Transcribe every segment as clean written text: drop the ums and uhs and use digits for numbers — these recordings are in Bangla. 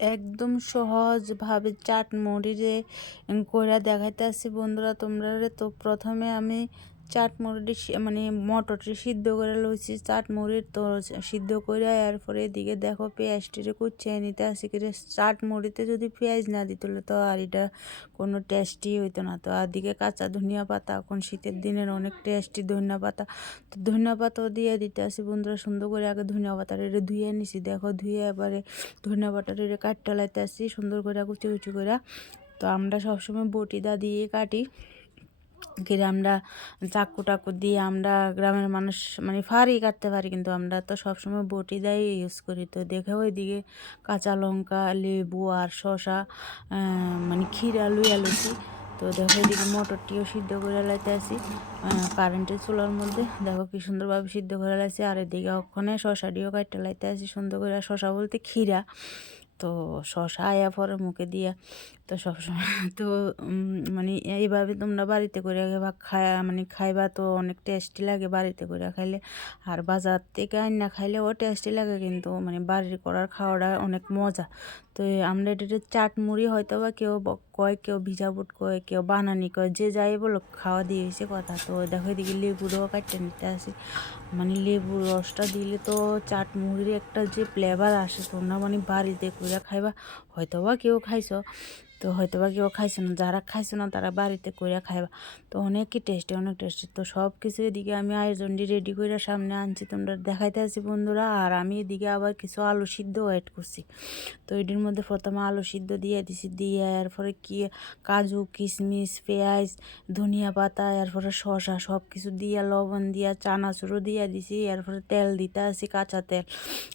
একদম সহজভাবে চাটমুড়ি কইরা দেখাইতেছি বন্ধুরা তোমরা। তো প্রথমে আমি চাটমুড়িটি মানে মটরটি সিদ্ধ করে লইছি চাটমুড়ির। তো সিদ্ধ করে এরপরে এদিকে দেখো পেঁয়াজটিরে কুচিয়ে নিতে আসি করে। চাটমুড়িতে যদি পেঁয়াজ না দিত তো আর এটা কোনো টেস্টই হইতো না। তো আর দিকে কাঁচা ধনিয়া পাতা, এখন শীতের দিনের অনেক টেস্টি ধনিয়া পাতা, তো ধনিয়া পাতাও দিয়ে দিতে আসি বন্ধুরা। সুন্দর করে আগে ধনিয়া পাতাটা ধুয়ে নিছি, দেখো ধুয়ে এবারে ধনিয়া পাতাটা কাটতে লাইতে আসি সুন্দর করে কুচি কুচি করে। তো আমরা সবসময় বটিদা দিয়ে কাটি, কিরে আমরা চাকু টাকু দিয়ে আমরা গ্রামের মানুষ মানে ফাড়ি কাটতে পারি, কিন্তু আমরা তো সবসময় বটি দিয়ে ইউজ করি। তো দেখে ওইদিকে কাঁচা লঙ্কা, লেবু আর শসা মানে ক্ষীরা লুইয়া লুচি। তো দেখো এদিকে মটরটিও সিদ্ধ করে লাইতে আসি কারেন্টের চুলার মধ্যে, দেখো কি সুন্দরভাবে সিদ্ধ করে লাইছি। আর এদিকে ওখানে শসাটিও কাটতে লাইতে আসি সুন্দর করে, শসা বলতে ক্ষীরা। তো শসা আয়া পরে মুখে দিয়া। তো সবসময় তো মানে এইভাবে তোমরা বাড়িতে করে মানে খাইবা, তো অনেক টেস্টি লাগে বাড়িতে করে খাইলে। আর বাজার থেকে আইনা খাইলেও টেস্টি লাগে, কিন্তু মানে বাড়ির করার খাওয়াটা অনেক মজা। তো আমরা এটা চাটমুড়ি হয়তো বা কেউ কয়, কেউ ভিজা বুট কয়, কেউ বানানি কয়, যে যাই বলো খাওয়া দিয়ে হয়েছে কথা। তো দেখো এদিকে লেবুরও কাটতে নিতে আসি, মানে লেবুর রসটা দিলে তো চাটমুড়ির একটা যে ফ্লেভার আসে, তোমরা মানে বাড়িতে করে খাইবা। হয়তো বা কেউ খাইছো, তো হয়তো বা কেউ খাইছো না, যারা খাইছো না তারা বাড়িতে করে খাইবা। তো অনেকই টেস্টি, অনেক টেস্টি। তো সব কিছু এদিকে আমি আয়োজনটি রেডি করে সামনে আনছি, তোমরা দেখাইতে আছি বন্ধুরা। আর আমি এদিকে আবার কিছু আলু সিদ্ধ অ্যাড করছি। তো এটির মধ্যে প্রথমে আলু সিদ্ধ দিয়ে দিছি, দিয়ে এরপরে কি কাজু, কিশমিশ, পেঁয়াজ, ধনিয়া পাতা, এরপরে শসা সব কিছু দিয়ে লবণ দিয়া চানাচুরও দিয়ে দিছি। এরপরে তেল দিতে আসি, কাঁচা তেল,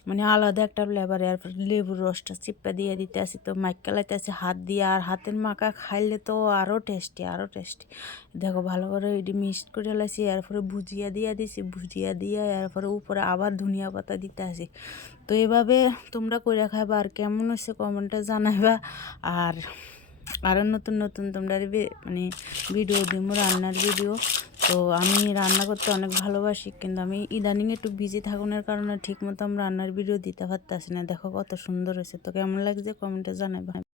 মানে আলাদা একটা ফ্লেভার। এরপরে লেবুর রসটা চিপ্পা দিয়ে দিতে আসি। তো মাইকা লাইতে আসি হাত দিয়ে, আর হাতের মাখা খাইলে তো আরও টেস্টি, আরও টেস্টি। দেখো ভালো করে এটি মিক্সড করে লাইছি। এরপরে ভুজিয়া দিয়ে দিছি, ভুজিয়া দিয়ে এরপরে উপরে আবার ধনিয়া পাতা দিতে আসি। তো এভাবে তোমরা করে খাইবা। আর কেমন হচ্ছে কমেন্টে জানাইবা। আর আরও নতুন নতুন তোমরা মানে ভিডিও দিব, রান্নার ভিডিও। তো আমি রান্না করতে অনেক ভালোবাসি, কিন্তু আমি ইদানিং একটু বিজি থাকানোর কারণে ঠিক মতো আমি রান্নার ভিডিও দিতে পারতেছি না। দেখো কত সুন্দর হয়েছে। তো কেমন লাগছে কমেন্টে জানাইবা।